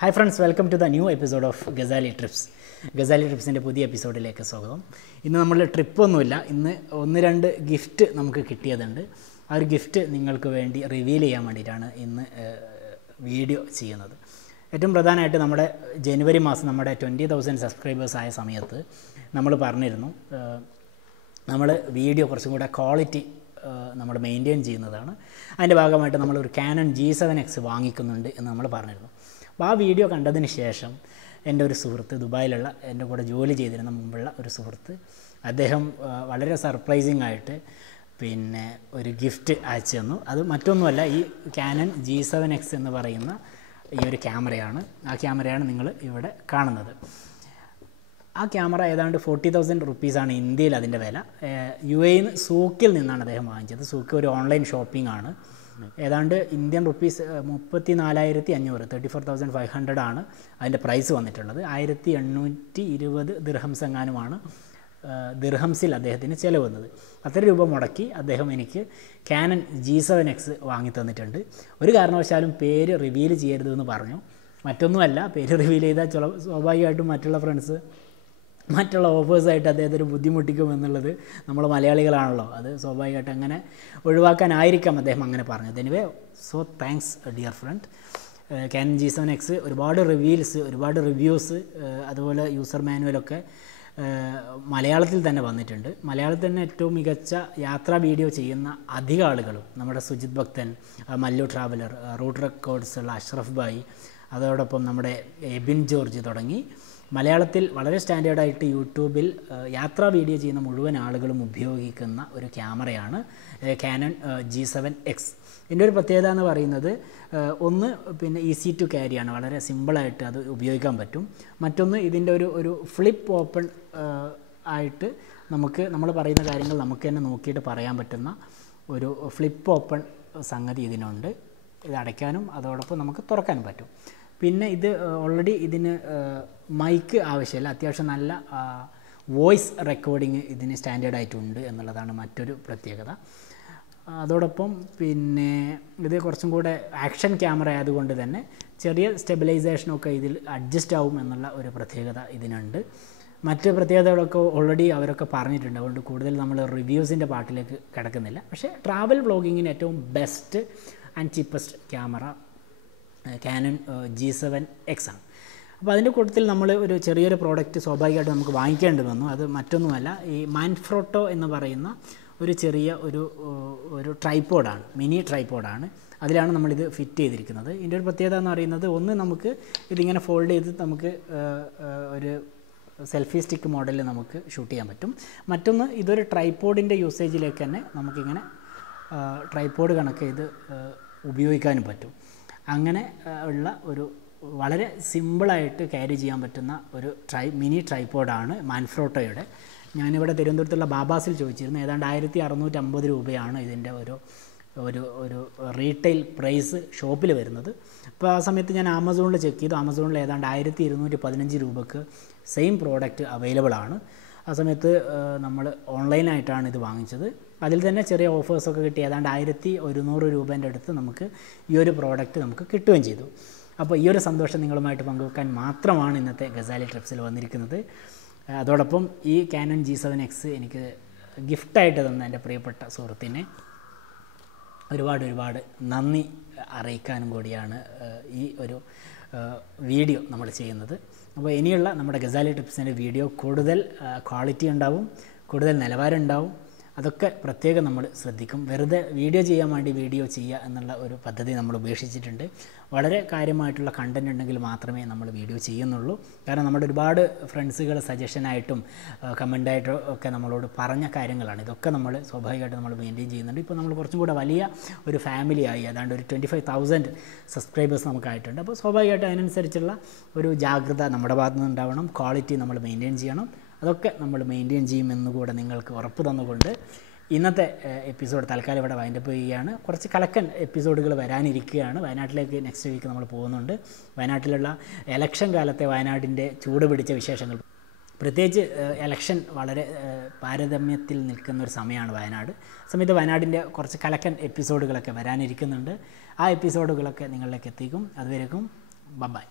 Hi friends welcome to the new episode of Gazali trips Gazali ട്രിപ്സിന്റെ പുതിയ എപ്പിസോഡിലേക്ക് സ്വാഗതം. ഇന്ന് നമ്മൾ ട്രിപ്പൊന്നുമില്ല ഇന്ന് ഒന്ന് രണ്ട് ഗിഫ്റ്റ് നമുക്ക് കിട്ടിയതുണ്ട്. ആ ഒരു ഗിഫ്റ്റ് നിങ്ങൾക്ക് വേണ്ടി റിവീൽ ചെയ്യാൻ വേണ്ടിയിട്ടാണ് ഇന്ന് വീഡിയോ ചെയ്യുന്നത്. ഏറ്റവും പ്രധാനമായിട്ട് നമ്മുടെ ജനുവരി മാസം നമ്മുടെ ട്വന്റി തൗസൻഡ് സബ്സ്ക്രൈബേഴ്സ് ആയ സമയത്ത് നമ്മൾ പറഞ്ഞിരുന്നു നമ്മൾ വീഡിയോ കുറച്ചും കൂടെ ക്വാളിറ്റി നമ്മൾ മെയിന്റെയിൻ ചെയ്യുന്നതാണ്. അതിന്റെ ഭാഗമായിട്ട് നമ്മളൊരു കാനൺ ജി സെവൻ എക്സ് വാങ്ങിക്കുന്നുണ്ട് എന്ന് നമ്മൾ പറഞ്ഞിരുന്നു. അപ്പോൾ ആ വീഡിയോ കണ്ടതിന് ശേഷം എന്റെ ഒരു സുഹൃത്ത് ദുബായിലുള്ള എന്റെ കൂടെ ജോലി ചെയ്തിരുന്ന മുമ്പുള്ള ഒരു സുഹൃത്ത് അദ്ദേഹം വളരെ സർപ്രൈസിങ് ആയിട്ട് പിന്നെ ഒരു ഗിഫ്റ്റ് അയച്ചു തന്നു. അത് മറ്റൊന്നുമല്ല ഈ ക്യാനൻ ജി സെവൻ എക്സ് എന്ന് പറയുന്ന ഈ ഒരു ക്യാമറയാണ് ആ ക്യാമറയാണ് നിങ്ങൾ ഇവിടെ കാണുന്നത്. ആ ക്യാമറ ഏതാണ്ട് ഫോർട്ടി തൗസൻഡ് റുപ്പീസാണ് ഇന്ത്യയിൽ അതിന്റെ വില. യു എയിൽ സൂക്കിൽ നിന്നാണ് അദ്ദേഹം വാങ്ങിച്ചത്. സൂക്ക് ഒരു ഓൺലൈൻ ഷോപ്പിംഗ് ആണ്. ഏതാണ്ട് ഇന്ത്യൻ റുപ്പീസ് മുപ്പത്തി നാലായിരത്തി അഞ്ഞൂറ് thirty four thousand five hundred ആണ് അതിന്റെ പ്രൈസ് വന്നിട്ടുള്ളത്. ആയിരത്തി എണ്ണൂറ്റി ഇരുപത് ദിർഹംസ് എങ്ങാനുമാണ് ദിർഹംസിൽ അദ്ദേഹത്തിന് ചിലവ് വന്നത്. അത്ര രൂപ മുടക്കി അദ്ദേഹം എനിക്ക് കാനൻ ജി സെവൻ എക്സ് വാങ്ങി തന്നിട്ടുണ്ട് ഒരു കാരണവശാലും പേര് റിവീൽ ചെയ്യരുതെന്ന് പറഞ്ഞു. മറ്റൊന്നുമല്ല പേര് റിവീൽ ചെയ്താൽ സ്വാഭാവികമായിട്ടും മറ്റുള്ള ഫ്രണ്ട്സ് മറ്റുള്ള ഓഫേഴ്സായിട്ട് അദ്ദേഹത്തിന് ബുദ്ധിമുട്ടിക്കും എന്നുള്ളത് നമ്മൾ മലയാളികളാണല്ലോ. അത് സ്വാഭാവികമായിട്ട് അങ്ങനെ ഒഴിവാക്കാനായിരിക്കാം അദ്ദേഹം അങ്ങനെ പറഞ്ഞത്. Anyway so thanks dear friend Canon G seven X ഒരുപാട് റിവ്യൂസ് ഒരുപാട് റിവ്യൂസ് അതുപോലെ യൂസർ മാനുവലൊക്കെ ഏഹ് മലയാളത്തിൽ തന്നെ വന്നിട്ടുണ്ട്. മലയാളത്തിൽ തന്നെ ഏറ്റവും മികച്ച യാത്രാ വീഡിയോ ചെയ്യുന്ന അധിക ആളുകളും നമ്മുടെ സുജിത് ഭക്തൻ മല്ലു ട്രാവലർ റൂട്ട് റെക്കോർഡ്സ് ഉള്ള അഷ്റഫ് ഭായി അതോടൊപ്പം നമ്മുടെ എബിൻ ജോർജ് തുടങ്ങി. മലയാളത്തിൽ വളരെ സ്റ്റാൻഡേർഡായിട്ട് യൂട്യൂബിൽ യാത്ര വീഡിയോ ചെയ്യുന്ന മുഴുവൻ ആളുകളും ഉപയോഗിക്കുന്ന ഒരു ക്യാമറയാണ് കാനൺ ജി സെവൻ എക്സ് ഇതിന്റെ ഒരു പ്രത്യേകത എന്ന് പറയുന്നത് ഒന്ന് പിന്നെ ഈസി ടു ക്യാരിയാണ് വളരെ സിമ്പിളായിട്ട് അത് ഉപയോഗിക്കാൻ പറ്റും. മറ്റൊന്ന് ഇതിന്റെ ഒരു ഒരു ഫ്ലിപ്പ് ഓപ്പൺ ആയിട്ട് നമുക്ക് നമ്മൾ പറയുന്ന കാര്യങ്ങൾ നമുക്ക് തന്നെ നോക്കിയിട്ട് പറയാൻ പറ്റുന്ന ഒരു ഫ്ലിപ്പ് ഓപ്പൺ സംഗതി ഇതിനുണ്ട്. ഇത് അടയ്ക്കാനും അതോടൊപ്പം നമുക്ക് തുറക്കാനും പറ്റും. പിന്നെ ഇത് ഓൾറെഡി ഇതിന് മൈക്ക് ആവശ്യമില്ല. അത്യാവശ്യം നല്ല വോയിസ് റെക്കോർഡിങ് ഇതിന് സ്റ്റാൻഡേർഡ് ആയിട്ടുണ്ട് എന്നുള്ളതാണ് മറ്റൊരു പ്രത്യേകത. അതോടൊപ്പം പിന്നെ ഇത് കുറച്ചും കൂടെ ആക്ഷൻ ക്യാമറ ആയതുകൊണ്ട് തന്നെ ചെറിയ സ്റ്റെബിലൈസേഷനൊക്കെ ഇതിൽ അഡ്ജസ്റ്റ് ആവും എന്നുള്ള ഒരു പ്രത്യേകത ഇതിനുണ്ട്. മറ്റ് പ്രത്യേകതകളൊക്കെ ഓൾറെഡി അവരൊക്കെ പറഞ്ഞിട്ടുണ്ട്. അതുകൊണ്ട് കൂടുതൽ നമ്മൾ റിവ്യൂസിന്റെ പാട്ടിലേക്ക് കിടക്കുന്നില്ല. പക്ഷേ ട്രാവൽ വ്ളോഗിങ്ങിന് ഏറ്റവും best and cheapest camera Canon G seven X ആണ്. അപ്പോൾ അതിന്റെ കൂട്ടത്തിൽ നമ്മൾ ഒരു ചെറിയൊരു പ്രോഡക്റ്റ് സ്വാഭാവികമായിട്ട് നമുക്ക് വാങ്ങിക്കേണ്ടി വന്നു. അത് മറ്റൊന്നുമല്ല ഈ മാൻഫ്രോട്ടോ എന്ന് പറയുന്ന ഒരു ചെറിയ ഒരു ഒരു ട്രൈപ്പോഡാണ് മിനി ട്രൈപ്പോഡാണ് അതിലാണ് നമ്മളിത് ഫിറ്റ് ചെയ്തിരിക്കുന്നത്. ഇതിന്റെ ഒരു പ്രത്യേകത എന്ന് പറയുന്നത് ഒന്ന് നമുക്ക് ഇതിങ്ങനെ ഫോൾഡ് ചെയ്ത് നമുക്ക് ഒരു സെൽഫി സ്റ്റിക്ക് മോഡലിൽ നമുക്ക് ഷൂട്ട് ചെയ്യാൻ പറ്റും. മറ്റൊന്ന് ഇതൊരു ട്രൈപ്പോഡിന്റെ യൂസേജിലേക്ക് തന്നെ നമുക്കിങ്ങനെ ട്രൈപ്പോഡ് കണക്ക് ചെയ്ത് ഉപയോഗിക്കാനും പറ്റും. അങ്ങനെ ഉള്ള ഒരു വളരെ സിമ്പിളായിട്ട് ക്യാരി ചെയ്യാൻ പറ്റുന്ന ഒരു ട്രൈ മിനി ട്രൈപ്പോഡാണ് മാൻഫ്രോട്ടോയുടെ. ഞാനിവിടെ തിരുവനന്തപുരത്തുള്ള ബാബാസിൽ ചോദിച്ചിരുന്നു ഏതാണ്ട് ആയിരത്തി അറുന്നൂറ്റമ്പത് രൂപയാണ് ഇതിന്റെ ഒരു ഒരു ഒരു റീറ്റെയിൽ പ്രൈസ് ഷോപ്പിൽ വരുന്നത്. അപ്പോൾ ആ സമയത്ത് ഞാൻ ആമസോണിൽ ചെക്ക് ചെയ്തു. ആമസോണിൽ ഏതാണ്ട് ആയിരത്തി ഇരുന്നൂറ്റി പതിനഞ്ച് രൂപക്ക് സെയിം പ്രോഡക്റ്റ് അവൈലബിൾ ആണ്. ആ സമയത്ത് നമ്മൾ ഓൺലൈനായിട്ടാണ് ഇത് വാങ്ങിച്ചത്. അതിൽ തന്നെ ചെറിയ ഓഫേഴ്സൊക്കെ കിട്ടി. ഏതാണ്ട് ആയിരത്തി ഒരുന്നൂറ് രൂപേന്റെ അടുത്ത് നമുക്ക് ഈ ഒരു പ്രോഡക്റ്റ് നമുക്ക് കിട്ടുകയും ചെയ്തു. അപ്പോൾ ഈ ഒരു സന്തോഷം നിങ്ങളുമായിട്ട് പങ്കുവെക്കാൻ മാത്രമാണ് ഇന്നത്തെ ഗസാലി ട്രിപ്സിൽ വന്നിരിക്കുന്നത്. അതോടൊപ്പം ഈ കാനൻ ജി സെവൻ എക്സ് എനിക്ക് ഗിഫ്റ്റായിട്ട് തന്ന എന്റെ പ്രിയപ്പെട്ട സുഹൃത്തിനെ ഒരുപാട് ഒരുപാട് നന്ദി അറിയിക്കാനും കൂടിയാണ് ഈ ഒരു വീഡിയോ നമ്മൾ ചെയ്യുന്നത്. അപ്പോൾ ഇനിയുള്ള നമ്മുടെ ഗസാലി ടിപ്സിന്റെ വീഡിയോ കൂടുതൽ ക്വാളിറ്റി ഉണ്ടാവും കൂടുതൽ നിലവാരം ഉണ്ടാവും. അതൊക്കെ പ്രത്യേകം നമ്മൾ ശ്രദ്ധിക്കും. വെറുതെ വീഡിയോ ചെയ്യാൻ വേണ്ടി വീഡിയോ ചെയ്യുക എന്നുള്ള ഒരു പദ്ധതി നമ്മൾ ഉപേക്ഷിച്ചിട്ടുണ്ട്. വളരെ കാര്യമായിട്ടുള്ള കണ്ടന്റ് ഉണ്ടെങ്കിൽ മാത്രമേ നമ്മൾ വീഡിയോ ചെയ്യുന്നുള്ളൂ. കാരണം നമ്മുടെ ഒരുപാട് ഫ്രണ്ട്സുകൾ സജഷനായിട്ടും കമന്റായിട്ടും ഒക്കെ നമ്മളോട് പറഞ്ഞ കാര്യങ്ങളാണ്. ഇതൊക്കെ നമ്മൾ സ്വാഭാവികമായിട്ട് നമ്മൾ മെയിന്റെയിൻ ചെയ്യുന്നുണ്ട്. ഇപ്പോൾ നമ്മൾ കുറച്ചും കൂടെ വലിയ ഒരു ഫാമിലിയായി ഏതാണ്ട് ഒരു ട്വന്റി ഫൈവ് തൗസൻഡ് സബ്സ്ക്രൈബേഴ്സ് നമുക്കായിട്ടുണ്ട്. അപ്പോൾ സ്വാഭാവികമായിട്ട് അതിനനുസരിച്ചുള്ള ഒരു ജാഗ്രത നമ്മുടെ ഭാഗത്തു ഉണ്ടാവണം ക്വാളിറ്റി നമ്മൾ മെയിന്റെയിൻ ചെയ്യണം. അതൊക്കെ നമ്മൾ മെയിന്റെയിൻ ചെയ്യുമെന്ന് കൂടെ നിങ്ങൾക്ക് ഉറപ്പ് തന്നുകൊണ്ട് ഇന്നത്തെ എപ്പിസോഡ് തൽക്കാലം ഇവിടെ വൈൻഡപ്പ് ചെയ്യുകയാണ്. കുറച്ച് കലക്കൻ എപ്പിസോഡുകൾ വരാനിരിക്കുകയാണ്. വയനാട്ടിലേക്ക് നെക്സ്റ്റ് വീക്ക് നമ്മൾ പോകുന്നുണ്ട്. വയനാട്ടിലുള്ള എലക്ഷൻ കാലത്തെ വയനാടിന്റെ ചൂട് പിടിച്ച വിശേഷങ്ങൾ. പ്രത്യേകിച്ച് എലക്ഷൻ വളരെ പാരതമ്യത്തിൽ നിൽക്കുന്ന ഒരു സമയമാണ് വയനാട്. സമയത്ത് വയനാടിന്റെ കുറച്ച് കലക്കൻ എപ്പിസോഡുകളൊക്കെ വരാനിരിക്കുന്നുണ്ട്. ആ എപ്പിസോഡുകളൊക്കെ നിങ്ങളിലേക്ക് എത്തിക്കും. അതുവരേക്കും ബബായ്